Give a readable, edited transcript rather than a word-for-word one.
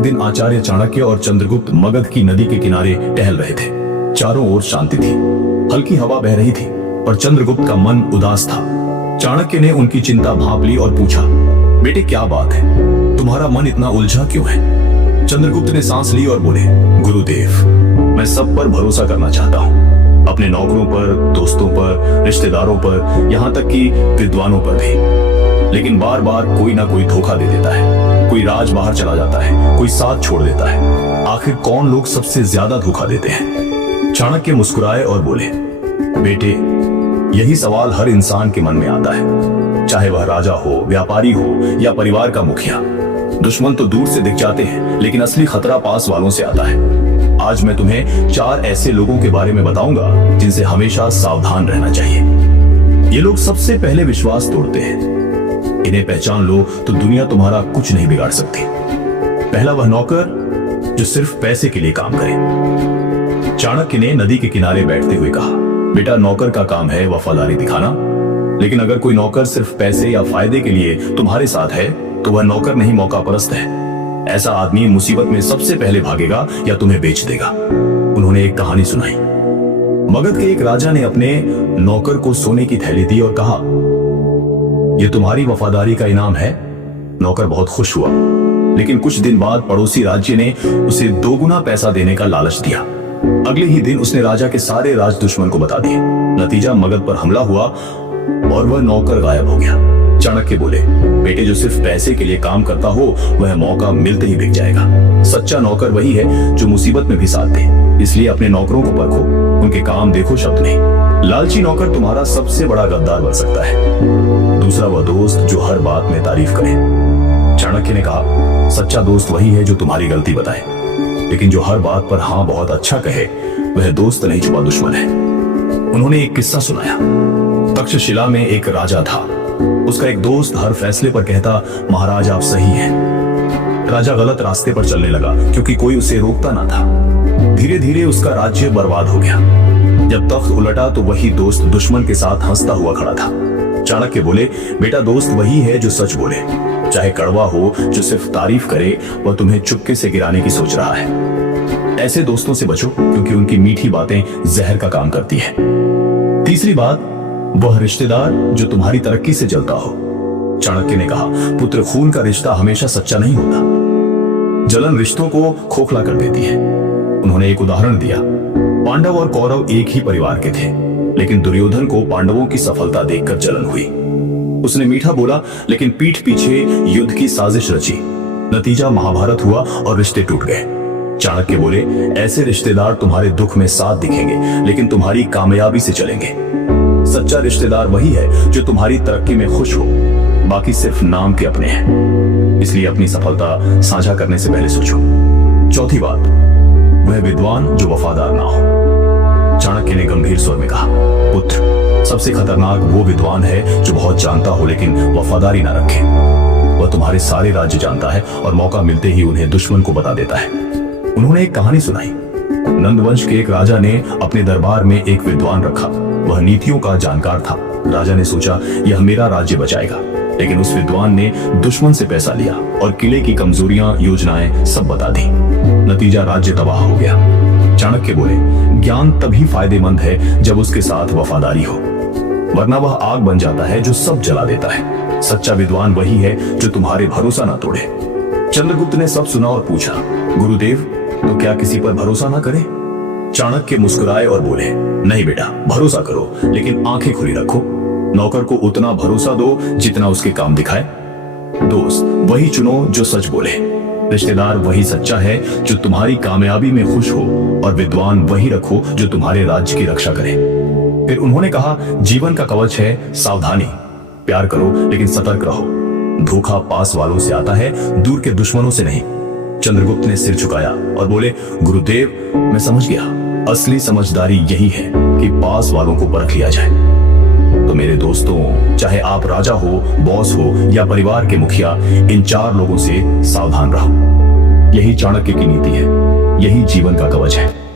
दिन आचार्य चाणक्य और चंद्रगुप्त मगध की नदी के किनारे टहल रहे थे। चारों ओर शांति थी, हल्की हवा बह रही थी और चंद्रगुप्त का मन उदास था। चाणक्य ने उनकी चिंता भांप ली और पूछा, बेटे क्या बात है, तुम्हारा मन इतना उलझा क्यों है? चंद्रगुप्त ने सांस ली और बोले, गुरुदेव, मैं सब पर भरोसा करना चाहता हूँ, अपने नौकरों पर, दोस्तों पर, रिश्तेदारों पर, यहाँ तक कि विद्वानों पर भी। लेकिन बार बार कोई ना कोई धोखा दे देता है, कोई राज बाहर चला जाता है, कोई साथ छोड़ देता है। आखिर कौन लोग सबसे ज्यादा धोखा देते हैं? चाणक्य मुस्कुराए और बोले, बेटे, यही सवाल हर इंसान के मन में आता है, चाहे वह राजा हो, व्यापारी हो या परिवार का मुखिया। दुश्मन तो दूर से दिख जाते हैं, लेकिन असली खतरा पास वालों से आता है। आज मैं तुम्हें 4 ऐसे लोगों के बारे में बताऊंगा जिनसे हमेशा सावधान रहना चाहिए। ये लोग सबसे पहले विश्वास तोड़ते हैं। इन्हें पहचान लो तो दुनिया तुम्हारा कुछ नहीं बिगाड़ सकती। पहला वह नौकर जो सिर्फ पैसे के लिए काम करे। चाणक्य ने नदी के किनारे बैठते हुए कहा, बेटा, नौकर का काम है वफादारी दिखाना, लेकिन अगर कोई नौकर सिर्फ पैसे या फायदे के लिए तुम्हारे साथ है तो वह नौकर नहीं, मौका परस्त है। ऐसा आदमी मुसीबत में सबसे पहले भागेगा या तुम्हें बेच देगा। उन्होंने एक कहानी सुनाई। मगध के एक राजा ने अपने नौकर को सोने की थैली दी और कहा, यह तुम्हारी वफादारी का इनाम है। नौकर बहुत खुश हुआ, लेकिन कुछ दिन बाद पड़ोसी राज्य ने उसे 2 गुना पैसा देने का लालच दिया। अगले ही दिन उसने राजा के सारे राज दुश्मन को बता दिए। नतीजा, मगध पर हमला हुआ और वह नौकर गायब हो गया। चाणक्य बोले, बेटे, जो सिर्फ पैसे के लिए काम करता हो वह मौका मिलते ही बिक जाएगा। सच्चा नौकर वही है जो मुसीबत में भी साथ दे। इसलिए अपने नौकरों को परखो, उनके काम देखो, शब्द नहीं। लालची नौकर तुम्हारा सबसे बड़ा गद्दार बन सकता है। दूसरा वह दोस्त जो हर बात में तारीफ करे। चाणक्य ने कहा, सच्चा दोस्त वही है जो तुम्हारी गलती बताए, लेकिन जो हर बात पर हाँ बहुत अच्छा कहे वह दोस्त नहीं, छुपा दुश्मन है। उन्होंने एक किस्सा सुनाया। तक्षशिला में एक राजा था। उसका एक दोस्त हर फैसले पर कहता, महाराज आप सही हैं। राजा गलत रास्ते पर चलने लगा क्योंकि कोई उसे रोकता ना था। धीरे धीरे उसका राज्य बर्बाद हो गया। जब तख्त उलटा तो वही दोस्त दुश्मन के साथ हंसता हुआ खड़ा था। चाणक्य बोले, बेटा, दोस्त वही है जो सच बोले, चाहे कड़वा हो। जो सिर्फ तारीफ करे वह तुम्हें चुपके से गिराने की सोच रहा है। ऐसे दोस्तों से बचो क्योंकि उनकी मीठी बातें जहर का काम करती है। तीसरी बात, वह रिश्तेदार जो तुम्हारी तरक्की से जलता हो। चाणक्य ने कहा, पुत्र खून का रिश्ता हमेशा सच्चा नहीं होता। जलन रिश्तों को खोखला कर देती है। उन्होंने एक उदाहरण दिया। पांडव और कौरव एक ही परिवार के थे, लेकिन दुर्योधन को पांडवों की सफलता देखकर जलन हुई। उसने मीठा बोला, लेकिन पीठ पीछे युद्ध की साजिश रची। नतीजा महाभारत हुआ और रिश्ते टूट गए। चाणक्य बोले, ऐसे रिश्तेदार तुम्हारे दुख में साथ दिखेंगे, लेकिन तुम्हारी कामयाबी से चलेंगे। सच्चा रिश्तेदार वही है जो तुम्हारी तरक्की में खुश हो, बाकी सिर्फ नाम के अपने हैं। इसलिए अपनी सफलता साझा करने से पहले सोचो। चौथी बात, वह विद्वान जो वफादार ना हो। चाणक्य ने गंभीर स्वर में कहा, पुत्र, सबसे खतरनाक वो विद्वान है जो बहुत जानता हो लेकिन वफादारी ना रखे। वह तुम्हारे सारे राज्य जानता है और मौका मिलते ही उन्हें दुश्मन को बता देता है। उन्होंने एक कहानी सुनाई। नंदवंश के एक राजा ने अपने दरबार में एक विद्वान रखा। वह नीतियों का जानकार था। राजा ने सोचा, यह मेरा राज्य बचाएगा, लेकिन उस विद्वान ने दुश्मन से पैसा लिया और किले की कमजोरियां, योजनाएं सब बता दी। नतीजा, राज्य तबाह हो गया। चाणक्य बोले, ज्ञान तभी फायदेमंद है जब उसके साथ वफादारी हो, वरना वह आग बन जाता है जो सब जला देता है। सच्चा विद्वान वही है जो तुम्हारे भरोसा ना तोड़े। चंद्रगुप्त ने सब सुना और पूछा, गुरुदेव, तो क्या किसी पर भरोसा ना करें? चाणक्य मुस्कुराए और बोले, नहीं बेटा, भरोसा करो, लेकिन आंखें खुली रखो। नौकर को उतना भरोसा दो जितना उसके काम दिखाए। दोस्त वही चुनो जो सच बोले। रिश्तेदार वही सच्चा है जो तुम्हारी कामयाबी में खुश हो, और विद्वान वही रखो जो तुम्हारे राज्य की रक्षा करे। फिर उन्होंने कहा, जीवन का कवच है सावधानी। प्यार करो लेकिन सतर्क रहो। धोखा पास वालों से आता है, दूर के दुश्मनों से नहीं। चंद्रगुप्त ने सिर झुकाया और बोले, गुरुदेव, मैं समझ गया। असली समझदारी यही है कि पास वालों को परख लिया जाए। तो मेरे दोस्तों, चाहे आप राजा हो, बॉस हो या परिवार के मुखिया, इन 4 लोगों से सावधान रहो। यही चाणक्य की नीति है, यही जीवन का कवच है।